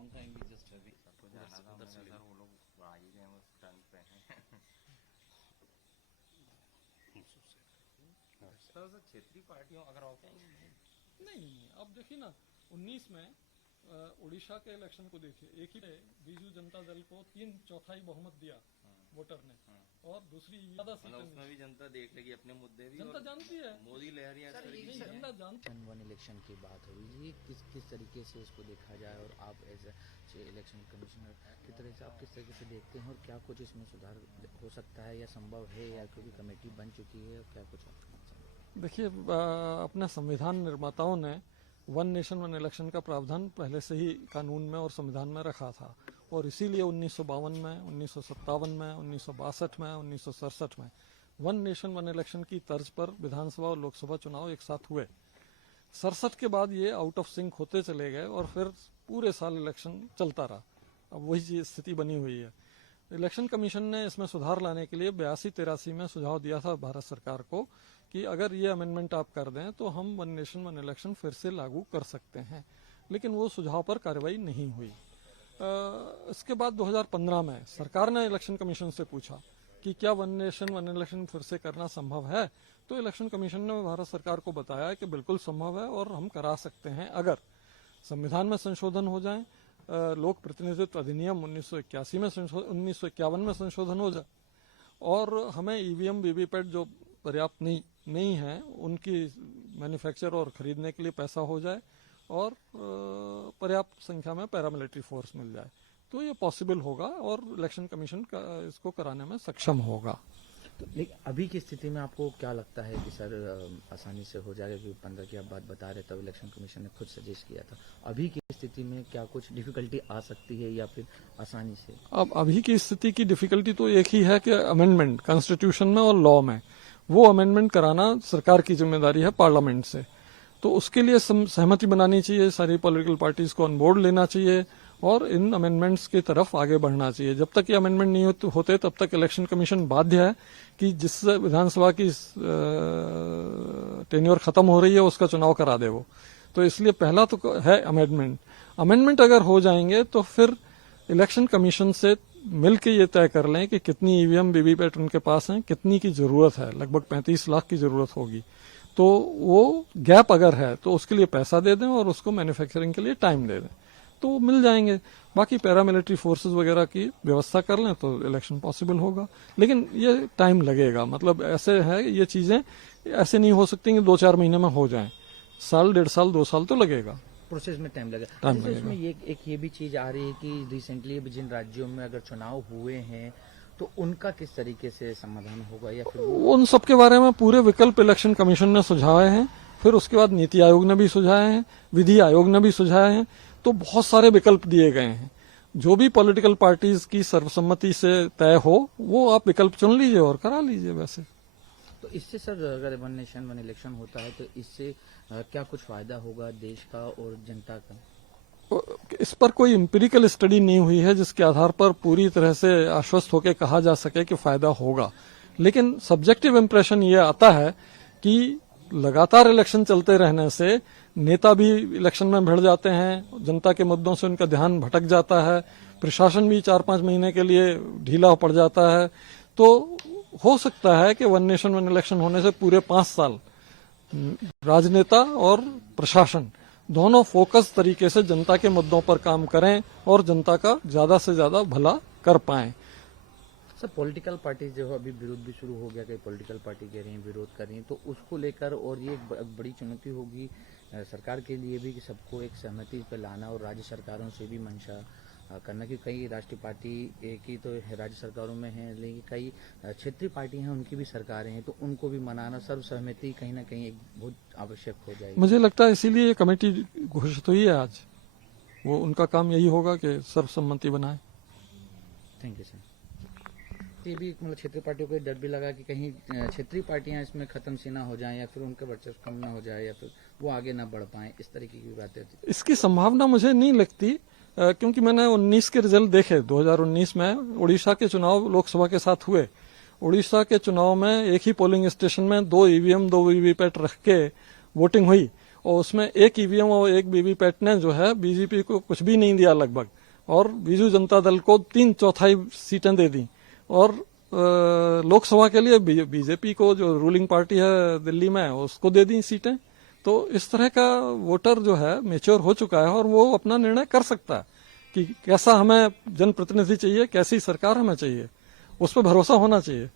Long time भी just अभी सबको जाना था मैंने सर, वो लोग आ ही गए उस टर्न पे हैं। सर क्षेत्रीय पार्टियों अगर हो क्या नहीं, अब देखिए ना 19 में उड़ीसा के इलेक्शन को देखिए, एक ही बीजू जनता दल को 3/4 बहुमत दिया वोटर ने, और दूसरी ज्यादा सीटें, उसमें भी जनता देख लेगी अपने मुद्दे भी, जनता जानती है, मोदी लहरिया जनता जानती है। वन इलेक्शन की बात हो रही है, किस तरीके से इसको देखा जाए, और आप एज ए इलेक्शन कमिश्नर की तरह से आप किस तरीके से देखते हैं, और क्या कुछ इसमें सुधार हो सकता है या संभव है, या क्योंकि कमेटी बन चुकी है, क्या कुछ आप कहना चाहेंगे? देखिए, अपने संविधान निर्माताओं ने वन नेशन वन इलेक्शन का प्रावधान पहले से ही कानून में और संविधान में रखा था, और इसीलिए 1952 में, 1957 में, 1962 में, 1967 में वन नेशन वन इलेक्शन की तर्ज पर विधानसभा और लोकसभा चुनाव एक साथ हुए। 67 के बाद ये आउट ऑफ सिंक होते चले गए और फिर पूरे साल इलेक्शन चलता रहा। अब वही स्थिति बनी हुई है। इलेक्शन कमीशन ने इसमें सुधार लाने के लिए 82-83 में सुझाव दिया था भारत सरकार को कि अगर ये अमेंडमेंट आप कर दें तो हम वन नेशन वन इलेक्शन फिर से लागू कर सकते हैं, लेकिन वो सुझाव पर कार्रवाई नहीं हुई। इसके बाद 2015 में सरकार ने इलेक्शन कमीशन से पूछा कि क्या वन नेशन वन इलेक्शन फिर से करना संभव है, तो इलेक्शन कमीशन ने भारत सरकार को बताया कि बिल्कुल संभव है और हम करा सकते हैं, अगर संविधान में संशोधन हो जाए, लोक प्रतिनिधित्व अधिनियम 1951 में संशोधन हो जाए, और हमें ईवीएम वीवीपैट जो पर्याप्त नहीं है उनकी मैन्युफैक्चर और खरीदने के लिए पैसा हो जाए, और पर्याप्त संख्या में पैरामिलिट्री फोर्स मिल जाए, तो ये पॉसिबल होगा और इलेक्शन कमीशन इसको कराने में सक्षम होगा। तो लेकिन अभी की स्थिति में आपको क्या लगता है कि सर आसानी से हो जाएगा? क्योंकि 15 की आप बात बता रहे, तब इलेक्शन कमीशन ने खुद सजेस्ट किया था। अभी की स्थिति में क्या कुछ डिफिकल्टी आ सकती है या फिर आसानी से? अब अभी की स्थिति की डिफिकल्टी तो एक ही है कि अमेंडमेंट कॉन्स्टिट्यूशन में और लॉ में, वो अमेंडमेंट कराना सरकार की जिम्मेदारी है पार्लियामेंट से। तो उसके लिए सहमति बनानी चाहिए, सारी पॉलिटिकल पार्टीज को ऑन बोर्ड लेना चाहिए और इन अमेंडमेंट्स की तरफ आगे बढ़ना चाहिए। जब तक ये अमेंडमेंट नहीं होते तब तक इलेक्शन कमीशन बाध्य है कि जिस विधानसभा की टेन्योर खत्म हो रही है उसका चुनाव करा दे वो। तो इसलिए पहला तो है अमेंडमेंट अगर हो जाएंगे तो फिर इलेक्शन कमीशन से मिलके ये तय कर लें कि कितनी ईवीएम वीवीपैट उनके पास हैं, कितनी की जरूरत है, लगभग 35 लाख की जरूरत होगी। तो वो गैप अगर है तो उसके लिए पैसा दे दें और उसको मैन्युफैक्चरिंग के लिए टाइम दे दें, तो वो मिल जाएंगे। बाकी पैरामिलिट्री फोर्सेस वगैरह की व्यवस्था कर लें तो इलेक्शन पॉसिबल होगा, लेकिन ये टाइम लगेगा। मतलब ऐसे है, ये चीजें ऐसे नहीं हो सकती कि 2-4 महीने में हो जाएं, साल, 1.5 साल, 2 साल तो लगेगा, प्रोसेस में टाइम लगेगा। इसमें ये भी चीज आ रही है कि रिसेंटली जिन राज्यों में अगर चुनाव हुए हैं तो उनका किस तरीके से समाधान होगा, या फिर उन सब के बारे में पूरे विकल्प इलेक्शन कमीशन ने सुझाए हैं, फिर उसके बाद नीति आयोग ने भी सुझाए हैं, विधि आयोग ने भी सुझाए हैं, तो बहुत सारे विकल्प दिए गए हैं। जो भी पॉलिटिकल पार्टीज की सर्वसम्मति से तय हो वो आप विकल्प चुन लीजिए और करा लीजिए। वैसे तो इससे सर अगर वन नेशन वन इलेक्शन होता है तो इससे क्या कुछ फायदा होगा देश का और जनता का? इस पर कोई एम्पिरिकल स्टडी नहीं हुई है जिसके आधार पर पूरी तरह से आश्वस्त होकर कहा जा सके कि फायदा होगा, लेकिन सब्जेक्टिव इंप्रेशन ये आता है कि लगातार इलेक्शन चलते रहने से नेता भी इलेक्शन में भिड़ जाते हैं, जनता के मुद्दों से उनका ध्यान भटक जाता है, प्रशासन भी 4-5 महीने के लिए ढीला पड़ जाता है। तो हो सकता है कि वन नेशन वन इलेक्शन होने से पूरे 5 साल राजनेता और प्रशासन दोनों फोकस तरीके से जनता के मुद्दों पर काम करें और जनता का ज्यादा से ज्यादा भला कर पाएं। सर पॉलिटिकल पार्टी जो है अभी विरोध भी शुरू हो गया, कई पॉलिटिकल पार्टी कह रही हैं विरोध कर रही हैं, तो उसको लेकर और ये बड़ी चुनौती होगी सरकार के लिए भी कि सबको एक सहमति पर लाना और राज्य सरकारों से भी मंशा करना, कि कई राष्ट्रीय पार्टी की तो राज्य सरकारों में है, लेकिन कई क्षेत्रीय पार्टी हैं उनकी भी सरकारें हैं, तो उनको भी मनाना, सर्वसहमति कहीं ना कहीं एक बहुत आवश्यक हो जाएगी। मुझे लगता है इसीलिए ये कमेटी घोषित हुई है आज, वो उनका काम यही होगा कि सर्वसम्मति बनाए। Thank you sir. ये भी मतलब क्षेत्रीय पार्टियों को डर भी लगा कि कहीं क्षेत्रीय पार्टियां इसमें खत्म सी ना हो जाएं या फिर उनका वर्चस्व कम ना हो जाए या फिर वो आगे ना बढ़ पाए, इस तरीके की बातें थी। इसकी संभावना मुझे नहीं लगती, क्योंकि मैंने 19 के रिजल्ट देखे। 2019 में उड़ीसा के चुनाव लोकसभा के साथ हुए। उड़ीसा के चुनाव में एक ही पोलिंग स्टेशन में 2 ईवीएम 2 वीवीपैट रख के वोटिंग हुई और उसमें एक ईवीएम और एक वीवीपैट ने जो है बीजेपी को कुछ भी नहीं दिया लगभग, और बीजू जनता दल को 3/4 सीटें दे दी। और लोकसभा के लिए बीजेपी को, जो रूलिंग पार्टी है दिल्ली में, उसको दे दी सीटें। तो इस तरह का वोटर जो है मेच्योर हो चुका है और वो अपना निर्णय कर सकता है कि कैसा हमें जनप्रतिनिधि चाहिए, कैसी सरकार हमें चाहिए, उस पर भरोसा होना चाहिए।